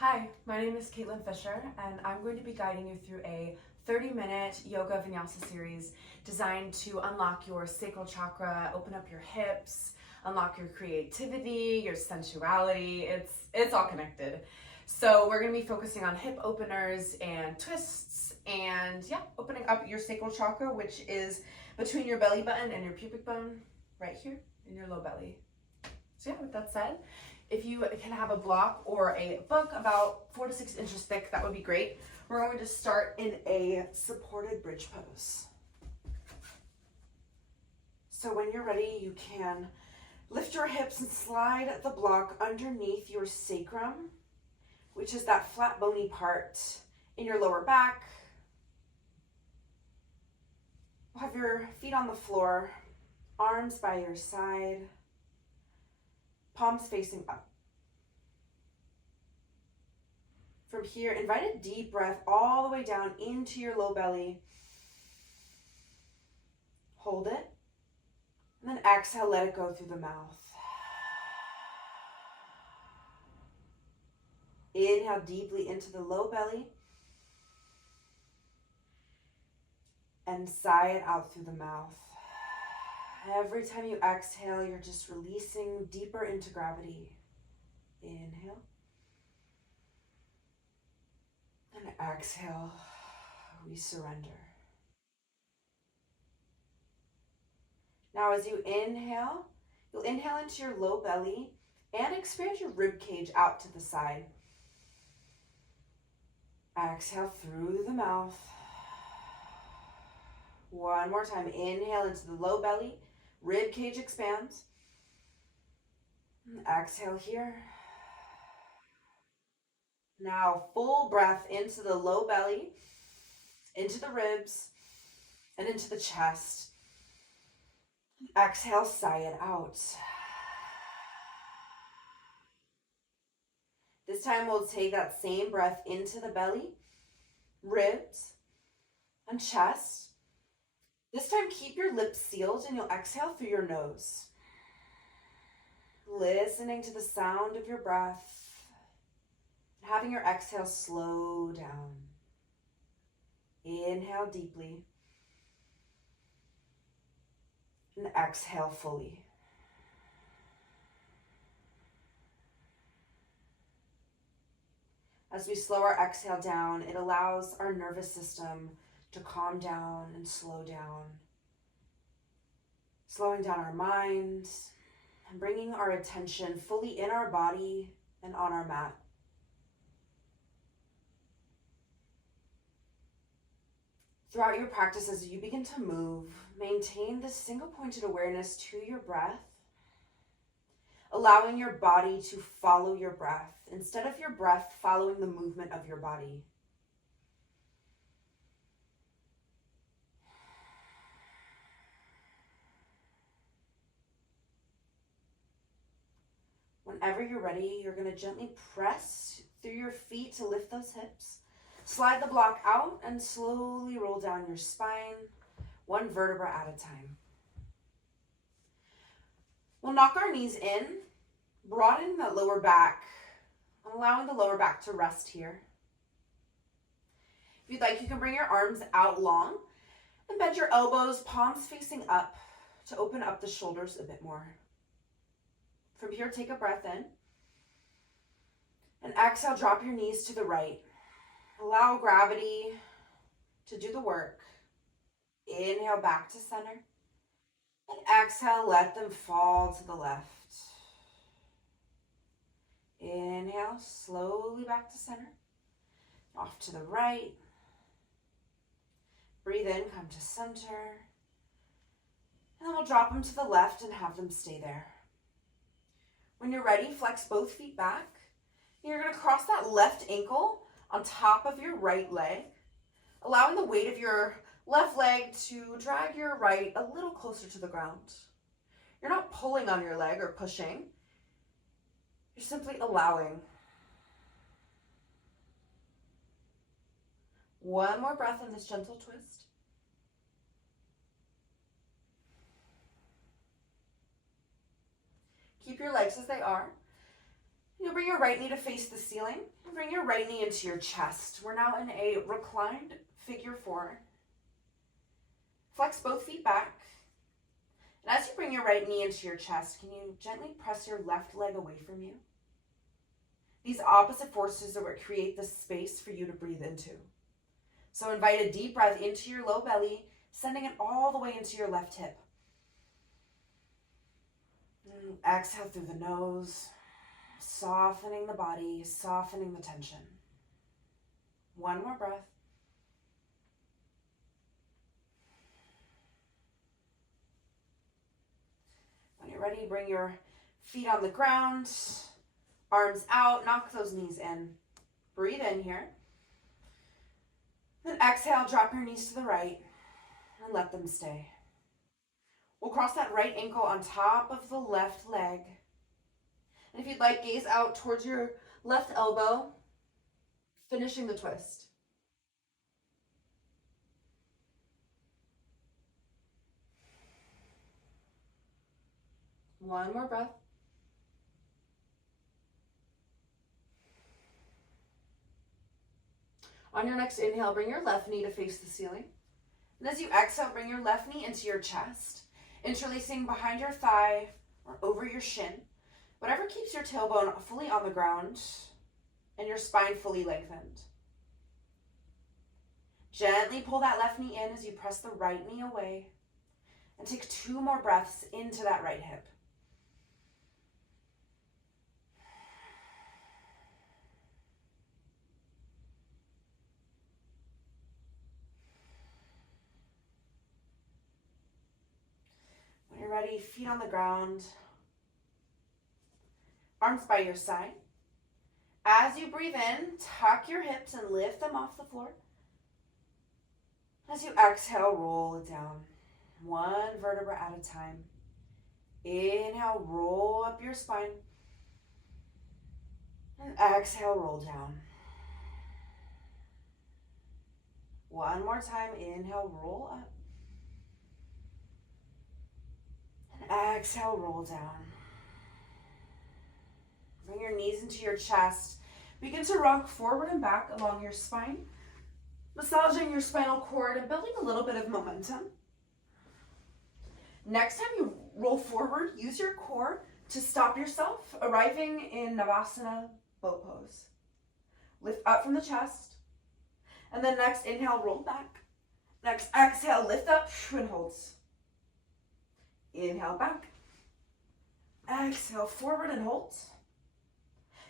Hi, my name is Caitlin Fisher, and I'm going to be guiding you through a 30-minute yoga vinyasa series designed to unlock your sacral chakra, open up your hips, unlock your creativity, your sensuality. It's all connected. So we're going to be focusing on hip openers and twists and opening up your sacral chakra, which is between your belly button and your pubic bone right here in your low belly. So with that said, if you can have a block or a book about 4 to 6 inches thick, that would be great. We're going to start in a supported bridge pose. So when you're ready, you can lift your hips and slide the block underneath your sacrum, which is that flat bony part in your lower back. Have your feet on the floor, arms by your side, palms facing up. From here, invite a deep breath all the way down into your low belly. Hold it. And then exhale, let it go through the mouth. Inhale deeply into the low belly. And sigh it out through the mouth. Every time you exhale, you're just releasing deeper into gravity. Inhale. And exhale, we surrender. Now as you inhale, you'll inhale into your low belly and expand your rib cage out to the side. Exhale through the mouth. One more time. Inhale into the low belly. Rib cage expands. And exhale here. Now full breath into the low belly, into the ribs, and into the chest. Exhale, sigh it out. This time we'll take that same breath into the belly, ribs, and chest. This time keep your lips sealed and you'll exhale through your nose. Listening to the sound of your breath. Having your exhale slow down. Inhale deeply. And exhale fully. As we slow our exhale down, it allows our nervous system to calm down and slow down. Slowing down our mind and bringing our attention fully in our body and on our mat. Throughout your practice, as you begin to move, maintain this single-pointed awareness to your breath, allowing your body to follow your breath instead of your breath following the movement of your body. Whenever you're ready, you're going to gently press through your feet to lift those hips. Slide the block out and slowly roll down your spine, one vertebra at a time. We'll knock our knees in, broaden the lower back, allowing the lower back to rest here. If you'd like, you can bring your arms out long and bend your elbows, palms facing up to open up the shoulders a bit more. From here, take a breath in. And exhale, drop your knees to the right. Allow gravity to do the work. Inhale back to center. And exhale, let them fall to the left. Inhale, slowly back to center. Off to the right. Breathe in, come to center. And then we'll drop them to the left and have them stay there. When you're ready, flex both feet back. You're going to cross that left ankle on top of your right leg, allowing the weight of your left leg to drag your right a little closer to the ground. You're not pulling on your leg or pushing. You're simply allowing. One more breath in this gentle twist. Keep your legs as they are. You'll bring your right knee to face the ceiling. And bring your right knee into your chest. We're now in a reclined figure 4. Flex both feet back. And as you bring your right knee into your chest, can you gently press your left leg away from you? These opposite forces are what create the space for you to breathe into. So invite a deep breath into your low belly, sending it all the way into your left hip. And exhale through the nose, softening the body, softening the tension. One more breath. When you're ready, bring your feet on the ground, arms out, knock those knees in. Breathe in here. Then exhale, drop your knees to the right and let them stay. We'll cross that right ankle on top of the left leg. And if you'd like, gaze out towards your left elbow, finishing the twist. One more breath. On your next inhale, bring your left knee to face the ceiling. And as you exhale, bring your left knee into your chest, interlacing behind your thigh or over your shin. Whatever keeps your tailbone fully on the ground and your spine fully lengthened. Gently pull that left knee in as you press the right knee away. And take 2 more breaths into that right hip. When you're ready, feet on the ground, arms by your side. As you breathe in, tuck your hips and lift them off the floor. As you exhale, roll it down, 1 vertebra at a time. Inhale, roll up your spine. And exhale, roll down. One more time, inhale, roll up. And exhale, roll down. Bring your knees into your chest. Begin to rock forward and back along your spine, massaging your spinal cord and building a little bit of momentum. Next time you roll forward, use your core to stop yourself, arriving in Navasana boat pose. Lift up from the chest, and then next inhale, roll back. Next exhale, lift up and hold. Inhale back. Exhale forward and hold.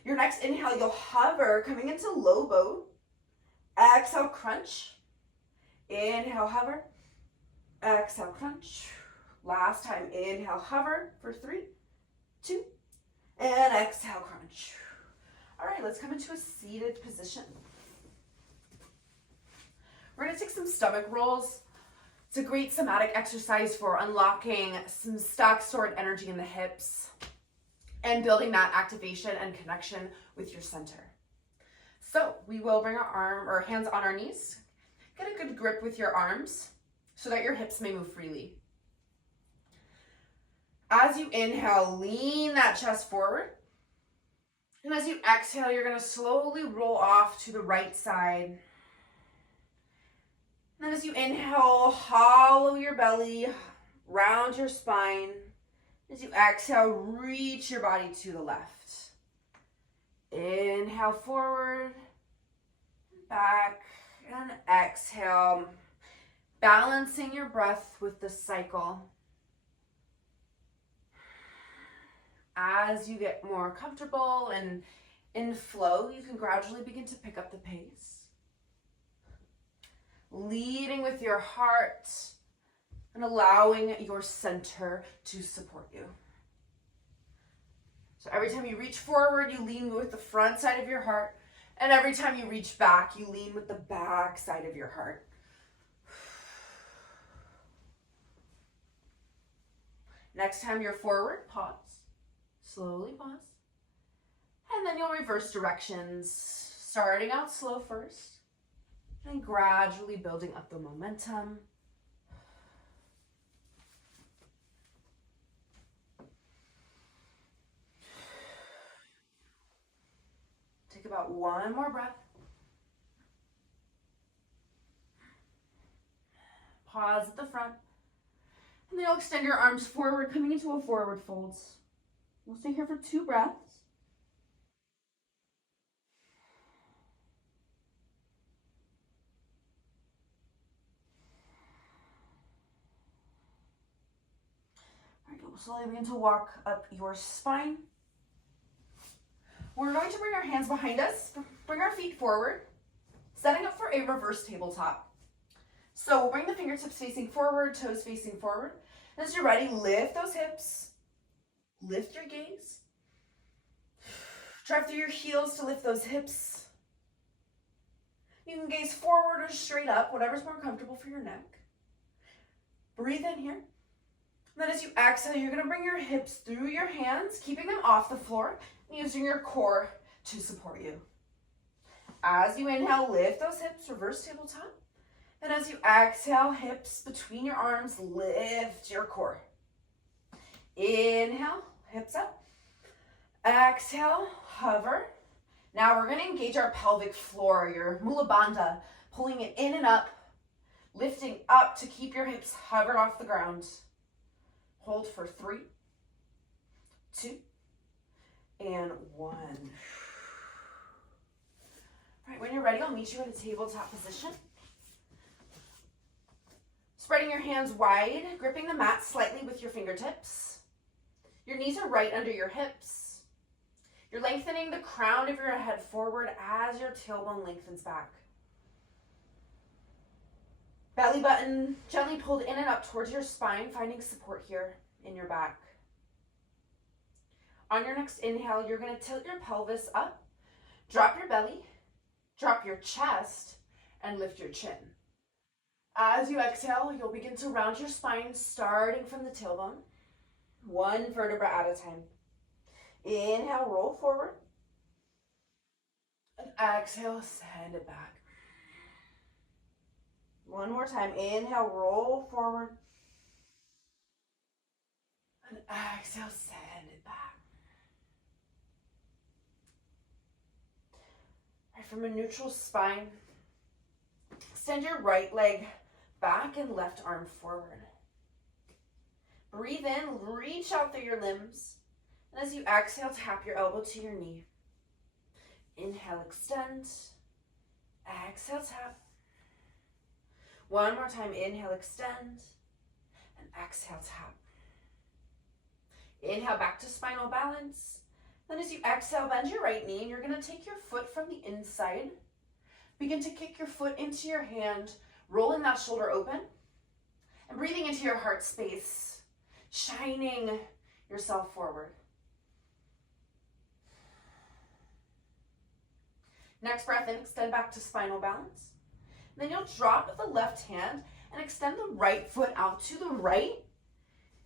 Your next inhale, you'll hover, coming into low boat. Exhale, crunch. Inhale, hover. Exhale, crunch. Last time, inhale, hover for 3, 2, and exhale, crunch. All right, let's come into a seated position. We're gonna take some stomach rolls. It's a great somatic exercise for unlocking some stuck, stored energy in the hips and building that activation and connection with your center. So we will bring our hands on our knees. Get a good grip with your arms so that your hips may move freely. As you inhale, lean that chest forward. And as you exhale, you're gonna slowly roll off to the right side. And then as you inhale, hollow your belly, round your spine. As you exhale, reach your body to the left. Inhale forward, back, and exhale. Balancing your breath with the cycle. As you get more comfortable and in flow, you can gradually begin to pick up the pace. Leading with your heart and allowing your center to support you. So every time you reach forward, you lean with the front side of your heart. And every time you reach back, you lean with the back side of your heart. Next time you're forward, pause. Slowly pause. And then you'll reverse directions, starting out slow first, and gradually building up the momentum. Take about one more breath. Pause at the front. And then you'll extend your arms forward, coming into a forward fold. We'll stay here for 2 breaths. All right, we'll slowly begin to walk up your spine. We're going to bring our hands behind us, bring our feet forward, setting up for a reverse tabletop. So we'll bring the fingertips facing forward, toes facing forward. As you're ready, lift those hips, lift your gaze. Drive through your heels to lift those hips. You can gaze forward or straight up, whatever's more comfortable for your neck. Breathe in here. And then as you exhale, you're going to bring your hips through your hands, keeping them off the floor, and using your core to support you. As you inhale, lift those hips, reverse tabletop. And as you exhale, hips between your arms, lift your core. Inhale, hips up. Exhale, hover. Now we're going to engage our pelvic floor, your mula bandha, pulling it in and up, lifting up to keep your hips hovered off the ground. Hold for 3, 2, and 1. All right, when you're ready, I'll meet you in a tabletop position. Spreading your hands wide, gripping the mat slightly with your fingertips. Your knees are right under your hips. You're lengthening the crown of your head forward as your tailbone lengthens back. Belly button gently pulled in and up towards your spine, finding support here in your back. On your next inhale, you're going to tilt your pelvis up, drop your belly, drop your chest, and lift your chin. As you exhale, you'll begin to round your spine, starting from the tailbone, 1 vertebra at a time. Inhale, roll forward. And exhale, send it back. One more time. Inhale, roll forward. And exhale, send it back. All right, from a neutral spine, extend your right leg back and left arm forward. Breathe in, reach out through your limbs. And as you exhale, tap your elbow to your knee. Inhale, extend. Exhale, tap. One more time, inhale, extend. And exhale, tap. Inhale, back to spinal balance. Then as you exhale, bend your right knee, and you're going to take your foot from the inside. Begin to kick your foot into your hand, rolling that shoulder open. And breathing into your heart space, shining yourself forward. Next breath in, extend back to spinal balance. And then you'll drop the left hand and extend the right foot out to the right.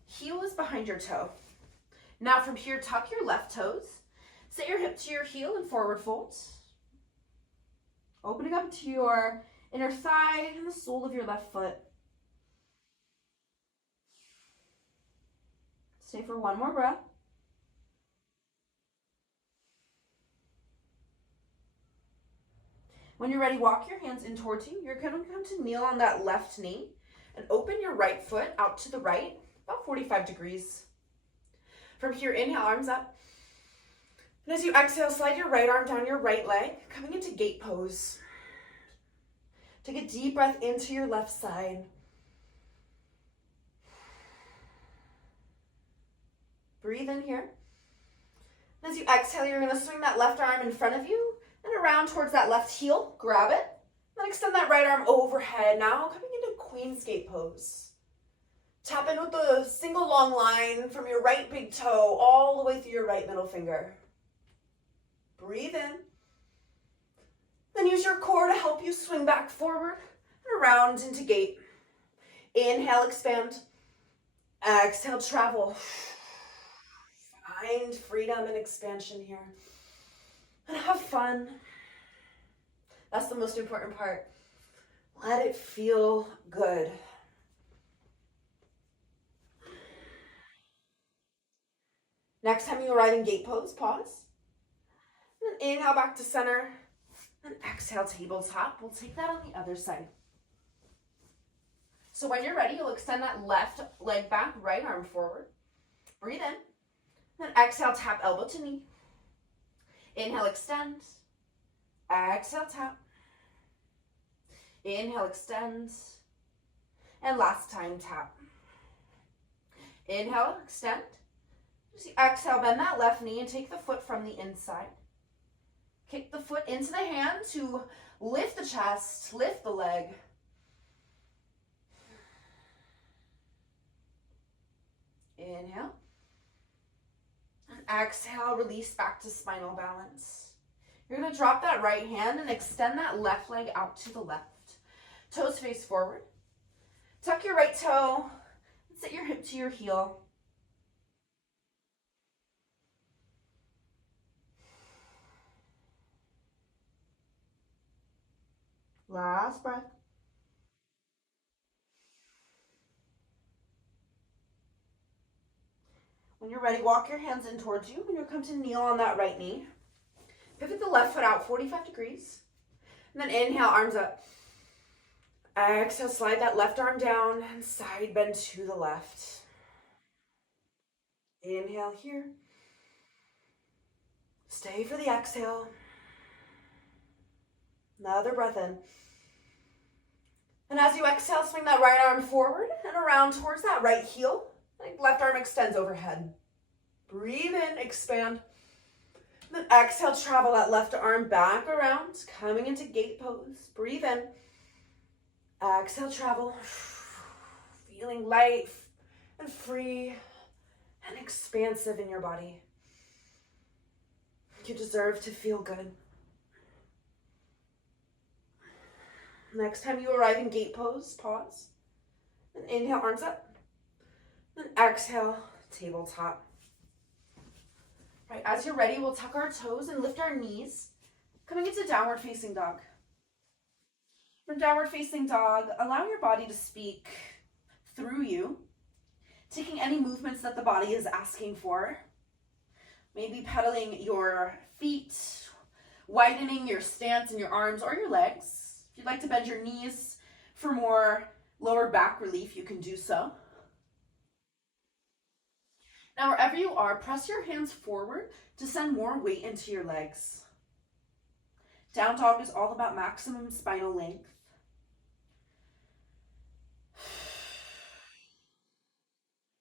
Heel is behind your toe. Now from here, tuck your left toes. Set your hip to your heel and forward fold. Opening up to your inner thigh and the sole of your left foot. Stay for one more breath. When you're ready, walk your hands in towards you. You're going to come to kneel on that left knee and open your right foot out to the right, about 45 degrees. From here, inhale, arms up. And as you exhale, slide your right arm down your right leg, coming into gate pose. Take a deep breath into your left side. Breathe in here. And as you exhale, you're going to swing that left arm in front of you and around towards that left heel. Grab it. Then extend that right arm overhead. Now coming into Queen's Gate pose. Tap in with the single long line from your right big toe all the way through your right middle finger. Breathe in. Then use your core to help you swing back forward and around into gate. Inhale, expand. Exhale, travel. Find freedom and expansion here. And have fun. That's the most important part. Let it feel good. Next time you arrive in gate pose, pause. And then inhale back to center. And exhale, tabletop. We'll take that on the other side. So when you're ready, you'll extend that left leg back, right arm forward. Breathe in. Then exhale, tap elbow to knee. Inhale, extend. Exhale, tap. Inhale, extend. And last time, tap. Inhale, extend. Exhale, bend that left knee and take the foot from the inside. Kick the foot into the hand to lift the chest, lift the leg. Inhale. And exhale, release back to spinal balance. You're going to drop that right hand and extend that left leg out to the left. Toes face forward. Tuck your right toe. Sit your hip to your heel. Last breath. When you're ready, walk your hands in towards you. When you come to kneel on that right knee, pivot the left foot out 45 degrees. And then inhale, arms up. Exhale, slide that left arm down and side bend to the left. Inhale here. Stay for the exhale. Another breath in. And as you exhale, swing that right arm forward and around towards that right heel. Left arm extends overhead. Breathe in, expand. Then exhale, travel that left arm back around, coming into gate pose. Breathe in. Exhale, travel. Feeling light and free and expansive in your body. You deserve to feel good. Next time you arrive in gate pose, pause. And inhale, arms up. Then exhale, tabletop. Right, as you're ready, we'll tuck our toes and lift our knees, coming into downward facing dog. From downward facing dog, allow your body to speak through you, taking any movements that the body is asking for. Maybe pedaling your feet, widening your stance in your arms or your legs. If you'd like to bend your knees for more lower back relief, you can do so. Now, wherever you are, press your hands forward to send more weight into your legs. Down dog is all about maximum spinal length.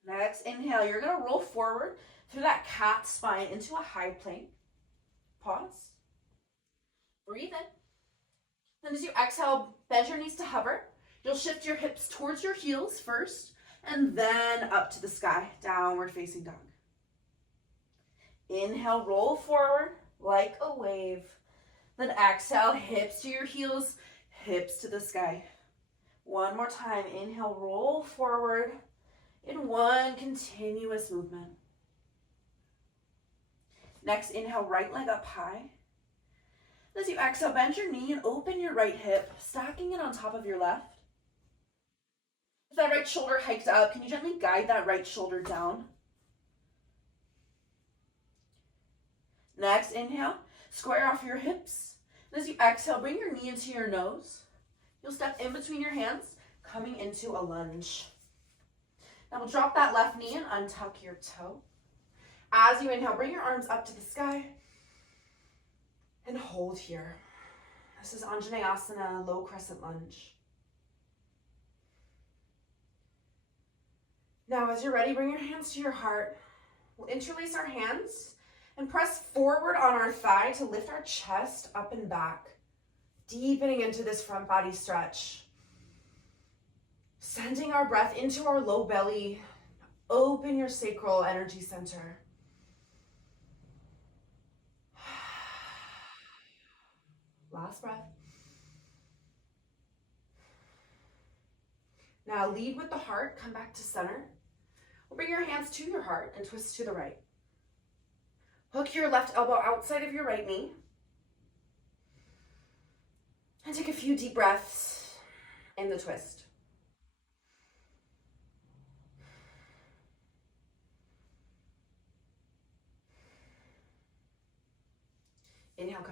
Next, inhale, you're going to roll forward through that cat spine into a high plank. Pause. Breathe in. Then as you exhale, bend your knees to hover. You'll shift your hips towards your heels first, and then up to the sky, downward facing dog. Inhale, roll forward like a wave. Then exhale, hips to your heels, hips to the sky. One more time, inhale, roll forward in one continuous movement. Next, inhale, right leg up high. As you exhale, bend your knee and open your right hip, stacking it on top of your left. If that right shoulder hikes up, can you gently guide that right shoulder down? Next, inhale, square off your hips. As you exhale, bring your knee into your nose. You'll step in between your hands, coming into a lunge. Now we'll drop that left knee and untuck your toe. As you inhale, bring your arms up to the sky and hold here. This is Anjaneyasana, low crescent lunge. Now, as you're ready, bring your hands to your heart. We'll interlace our hands and press forward on our thigh to lift our chest up and back, deepening into this front body stretch. Sending our breath into our low belly. Open your sacral energy center. Last breath. Now lead with the heart, come back to center. We'll bring your hands to your heart and twist to the right. Hook your left elbow outside of your right knee. And take a few deep breaths in the twist.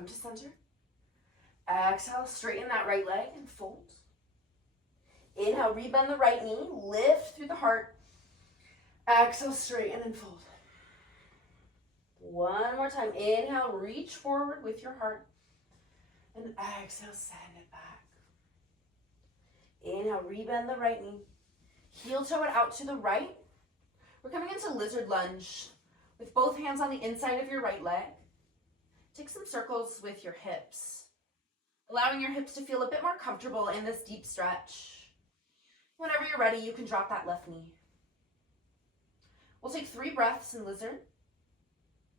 come to center. Exhale, straighten that right leg and fold. Inhale, rebend the right knee, lift through the heart. Exhale, straighten and fold. One more time. Inhale, reach forward with your heart. And exhale, send it back. Inhale, rebend the right knee. Heel toe it out to the right. We're coming into lizard lunge with both hands on the inside of your right leg. Take some circles with your hips, allowing your hips to feel a bit more comfortable in this deep stretch. Whenever you're ready, you can drop that left knee. We'll take 3 breaths in lizard.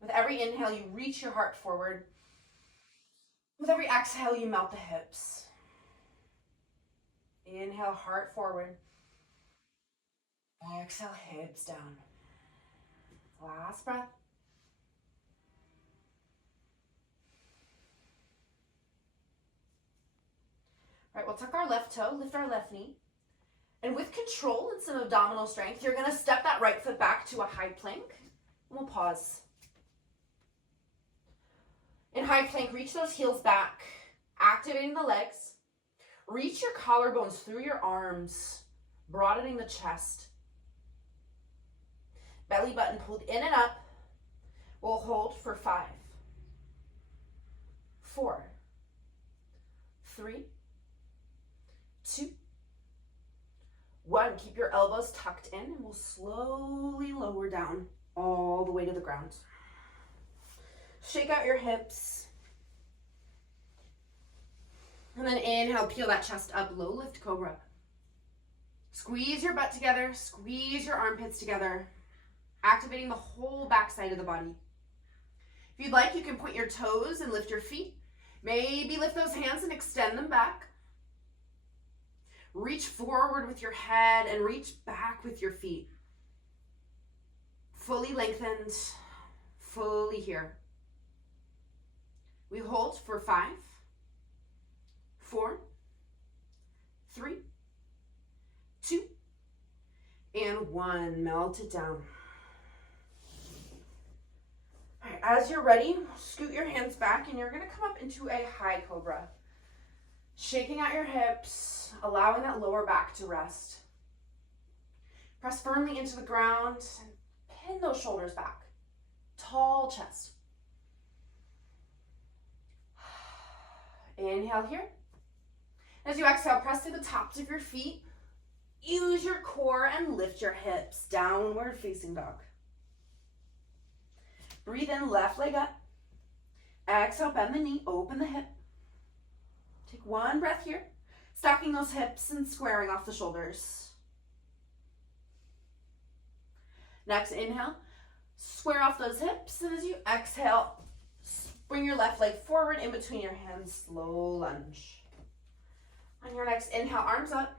With every inhale, you reach your heart forward. With every exhale, you melt the hips. Inhale, heart forward. Exhale, hips down. Last breath. All right, we'll tuck our left toe, lift our left knee. And with control and some abdominal strength, you're gonna step that right foot back to a high plank. And we'll pause. In high plank, reach those heels back, activating the legs. Reach your collarbones through your arms, broadening the chest. Belly button pulled in and up. We'll hold for 5, 4, 3, 2, 1. Keep your elbows tucked in and we'll slowly lower down all the way to the ground. Shake out your hips. And then inhale, peel that chest up, low lift cobra. Squeeze your butt together, squeeze your armpits together, activating the whole backside of the body. If you'd like, you can point your toes and lift your feet. Maybe lift those hands and extend them back. Reach forward with your head and reach back with your feet. Fully lengthened, fully here. We hold for 5, 4, 3, 2, and 1. Melt it down. All right, as you're ready, scoot your hands back and you're gonna come up into a high cobra. Shaking out your hips, allowing that lower back to rest. Press firmly into the ground and pin those shoulders back. Tall chest. Inhale here. As you exhale, press to the tops of your feet. Use your core and lift your hips. Downward facing dog. Breathe in, left leg up. Exhale, bend the knee, open the hip. Take 1 breath here. Stacking those hips and squaring off the shoulders. Next, inhale. Square off those hips. And as you exhale, bring your left leg forward in between your hands. Slow lunge. On your next inhale, arms up.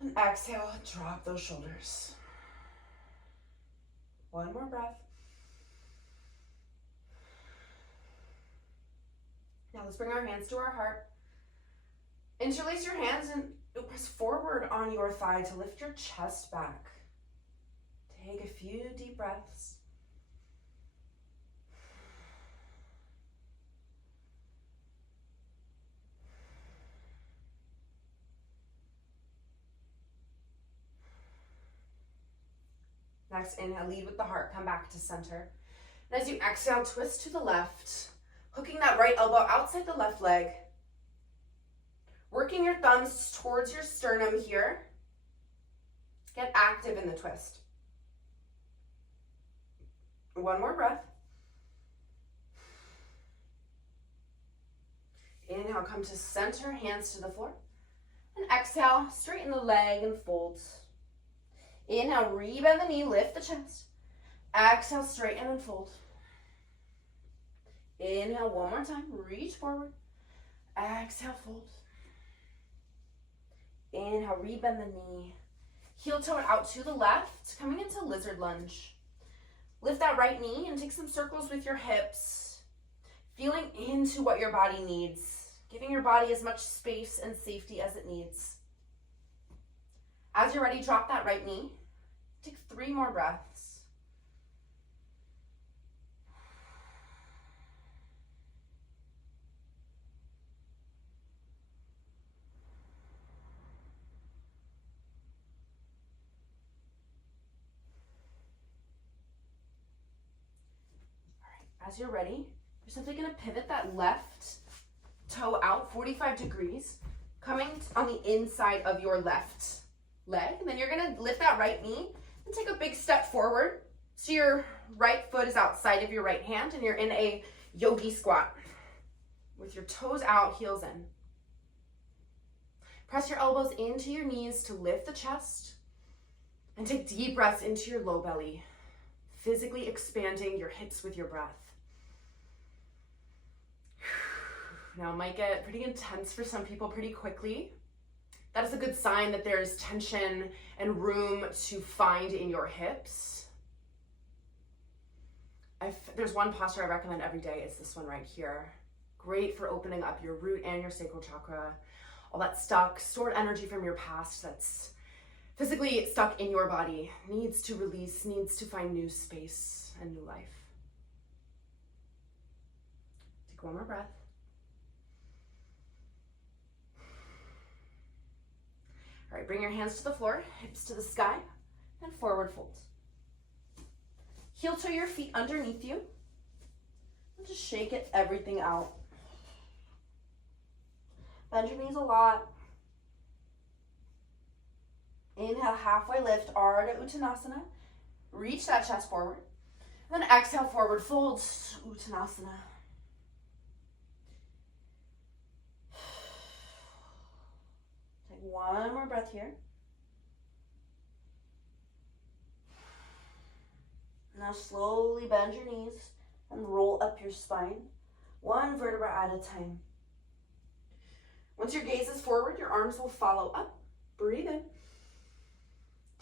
And exhale, drop those shoulders. 1 more breath. Now let's bring our hands to our heart. Interlace your hands and press forward on your thigh to lift your chest back. Take a few deep breaths. Next, inhale, lead with the heart, come back to center. And as you exhale, twist to the left, hooking that right elbow outside the left leg. Working your thumbs towards your sternum here. Get active in the twist. 1 more breath. Inhale, come to center, hands to the floor. And exhale, straighten the leg and fold. Inhale, rebend the knee, lift the chest. Exhale, straighten and fold. Inhale, 1 more time, reach forward. Exhale, fold. Inhale, rebend the knee. Heel toe it out to the left, coming into lizard lunge. Lift that right knee and take some circles with your hips, feeling into what your body needs, giving your body as much space and safety as it needs. As you're ready, drop that right knee. Take 3 more breaths. As you're ready, you're simply going to pivot that left toe out 45 degrees, coming on the inside of your left leg. And then you're going to lift that right knee and take a big step forward. So your right foot is outside of your right hand and you're in a yogi squat with your toes out, heels in. Press your elbows into your knees to lift the chest and take deep breaths into your low belly, physically expanding your hips with your breath. Now it might get pretty intense for some people pretty quickly. That is a good sign that there is tension and room to find in your hips. There's one posture I recommend every day, it's this one right here. Great for opening up your root and your sacral chakra. All that stuck, stored energy from your past that's physically stuck in your body needs to release, needs to find new space and new life. Take one more breath. All right, bring your hands to the floor, hips to the sky, and forward fold. Heel toe your feet underneath you, and just shake everything out. Bend your knees a lot. Inhale, halfway lift, Ardha Uttanasana. Reach that chest forward. And then exhale, forward fold, Uttanasana. Take one more breath here. Now slowly bend your knees and roll up your spine, one vertebra at a time. Once your gaze is forward, your arms will follow up. Breathe in.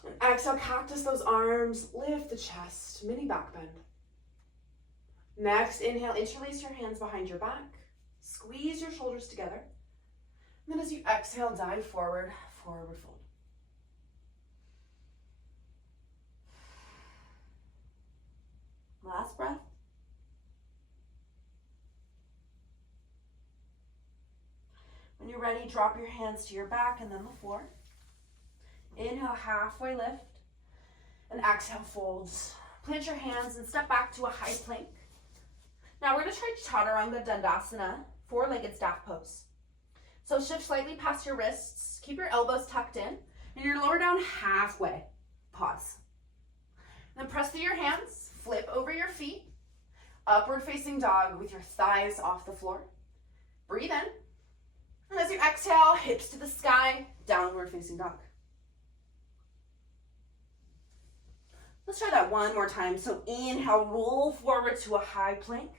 And exhale, cactus those arms, lift the chest, mini back bend. Next, inhale, interlace your hands behind your back. Squeeze your shoulders together. And then as you exhale, dive forward, forward fold. Last breath. When you're ready, drop your hands to your back and then the floor. Inhale, halfway lift. And exhale, folds. Plant your hands and step back to a high plank. Now we're going to try Chaturanga Dandasana, four-legged staff pose. So shift slightly past your wrists. Keep your elbows tucked in. And you're lower down halfway. Pause. Then press through your hands. Flip over your feet. Upward facing dog with your thighs off the floor. Breathe in. And as you exhale, hips to the sky, downward facing dog. Let's try that one more time. So inhale, roll forward to a high plank.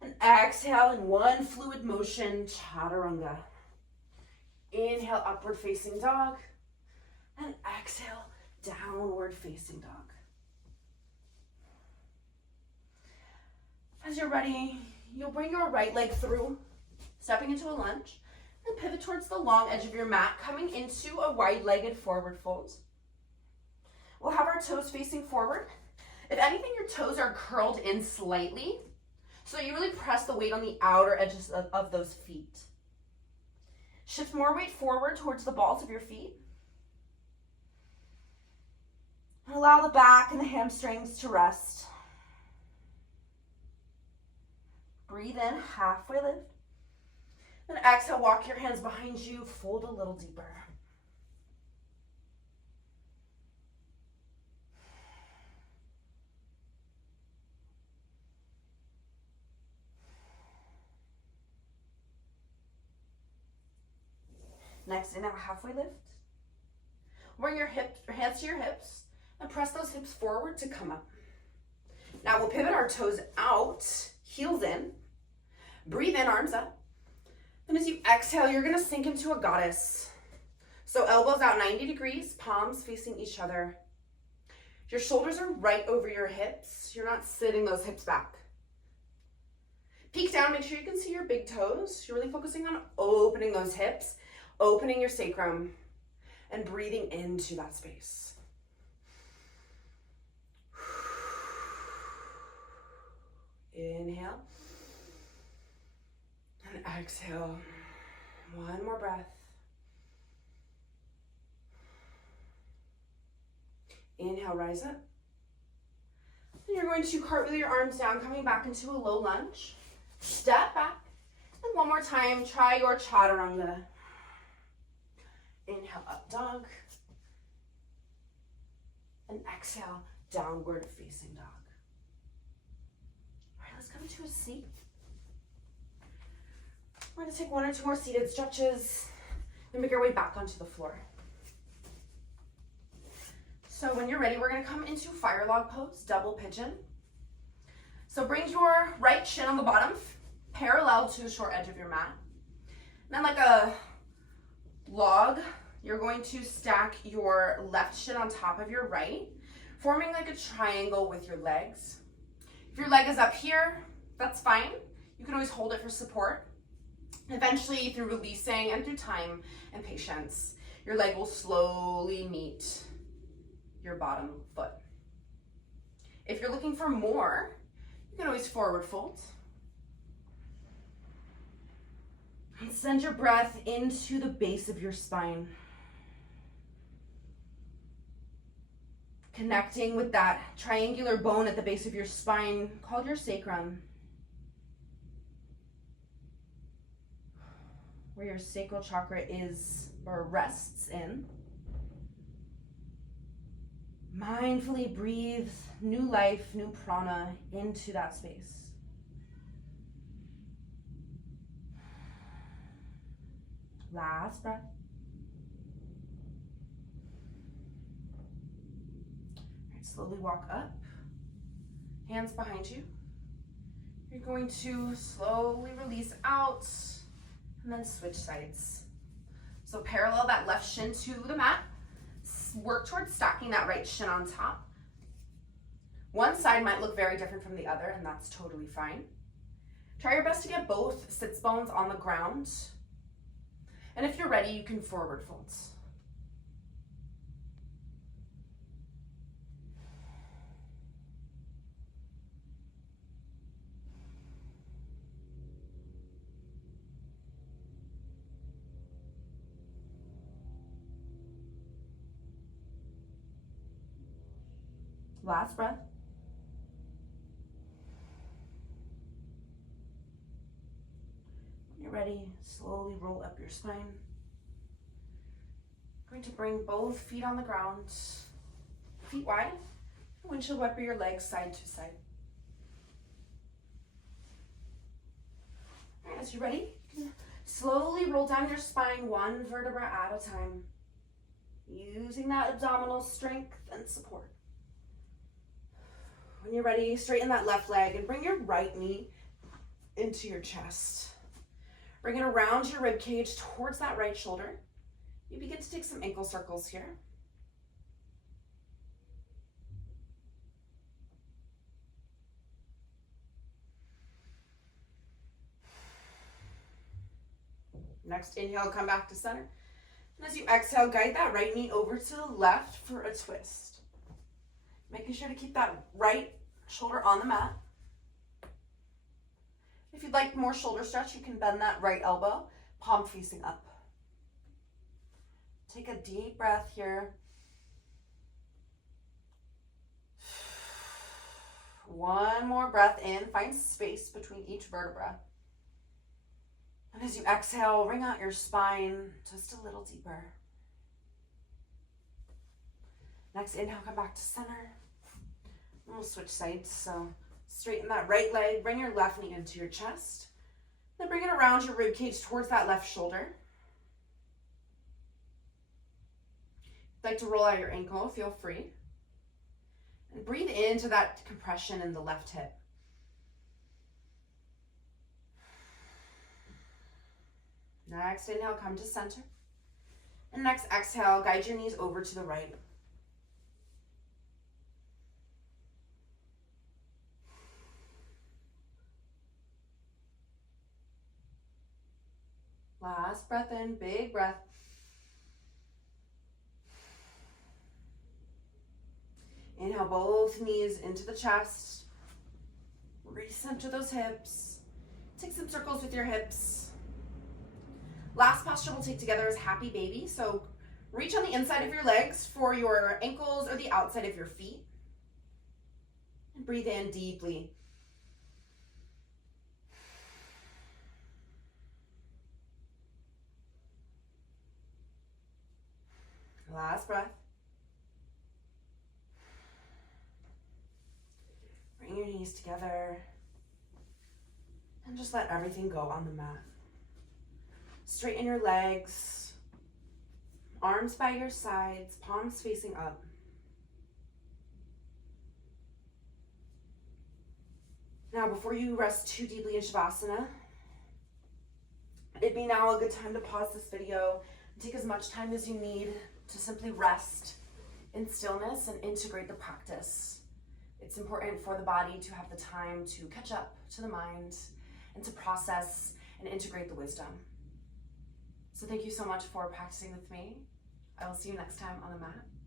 And exhale in one fluid motion, Chaturanga. Inhale, upward facing dog. And exhale, downward facing dog. As you're ready, you'll bring your right leg through, stepping into a lunge. And pivot towards the long edge of your mat, coming into a wide-legged forward fold. We'll have our toes facing forward. If anything, your toes are curled in slightly, so you really press the weight on the outer edges of those feet. Shift more weight forward towards the balls of your feet. And allow the back and the hamstrings to rest. Breathe in, halfway lift. And exhale, walk your hands behind you, fold a little deeper. Next, inhale, halfway lift. Bring your hands to your hips and press those hips forward to come up. Now we'll pivot our toes out, heels in. Breathe in, arms up. And as you exhale, you're going to sink into a goddess. So elbows out 90 degrees, palms facing each other. Your shoulders are right over your hips. You're not sitting those hips back. Peek down, make sure you can see your big toes. You're really focusing on opening those hips, opening your sacrum, and breathing into that space. Inhale. And exhale. One more breath. Inhale, rise up. And you're going to cartwheel your arms down, coming back into a low lunge. Step back. And one more time, try your chaturanga. Inhale, up dog. And exhale, downward facing dog. All right, let's come to a seat. We're going to take one or two more seated stretches and make our way back onto the floor. So when you're ready, we're going to come into fire log pose, double pigeon. So bring your right shin on the bottom, parallel to the short edge of your mat. And then like a log, you're going to stack your left shin on top of your right, forming like a triangle with your legs. If your leg is up here, that's fine. You can always hold it for support. Eventually, through releasing and through time and patience, your leg will slowly meet your bottom foot. If you're looking for more, you can always forward fold. And send your breath into the base of your spine. Connecting with that triangular bone at the base of your spine called your sacrum, where your sacral chakra is or rests in. Mindfully breathe new life, new prana into that space. Last breath. Slowly walk up, hands behind you. You're going to slowly release out and then switch sides. So parallel that left shin to the mat. Work towards stacking that right shin on top. One side might look very different from the other, and that's totally fine. Try your best to get both sits bones on the ground. And if you're ready, you can forward fold. Last breath. When you're ready, slowly roll up your spine. Going to bring both feet on the ground, feet wide. Windshield wiper your legs side to side. All right, as you're ready, you can slowly roll down your spine one vertebra at a time, using that abdominal strength and support. When you're ready, straighten that left leg and bring your right knee into your chest. Bring it around your rib cage towards that right shoulder. You begin to take some ankle circles here. Next inhale, come back to center. And as you exhale, guide that right knee over to the left for a twist. Making sure to keep that right shoulder on the mat. If you'd like more shoulder stretch, you can bend that right elbow, palm facing up. Take a deep breath here. One more breath in, find space between each vertebra. And as you exhale, wring out your spine just a little deeper. Next inhale, come back to center. And we'll switch sides. So straighten that right leg, bring your left knee into your chest. Then bring it around your rib cage towards that left shoulder. If you'd like to roll out your ankle, feel free. And breathe into that compression in the left hip. Next inhale, come to center. And next exhale, guide your knees over to the right. Last breath in, big breath. Inhale both knees into the chest. Recenter those hips. Take some circles with your hips. Last posture we'll take together is happy baby. So reach on the inside of your legs for your ankles or the outside of your feet. And breathe in deeply. Last breath. Bring your knees together and just let everything go on the mat. Straighten your legs, arms by your sides, palms facing up. Now, before you rest too deeply in Shavasana, it'd be now a good time to pause this video and take as much time as you need to simply rest in stillness and integrate the practice. It's important for the body to have the time to catch up to the mind and to process and integrate the wisdom. So thank you so much for practicing with me. I will see you next time on the mat.